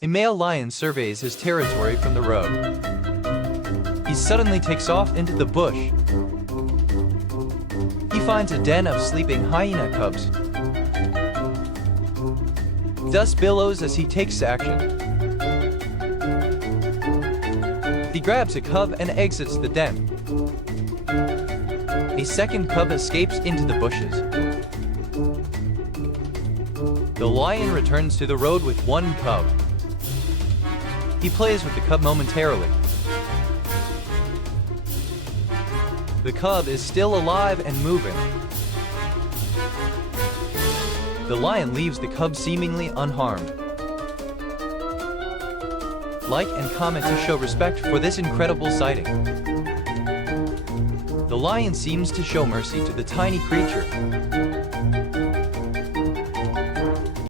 A male lion surveys his territory from the road. He suddenly takes off into the bush. He finds a den of sleeping hyena cubs. Dust billows as he takes action. He grabs a cub and exits the den. A second cub escapes into the bushes. The lion returns to the road with one cub. He plays with the cub momentarily. The cub is still alive and moving. The lion leaves the cub seemingly unharmed. Like and comment to show respect for this incredible sighting. The lion seems to show mercy to the tiny creature.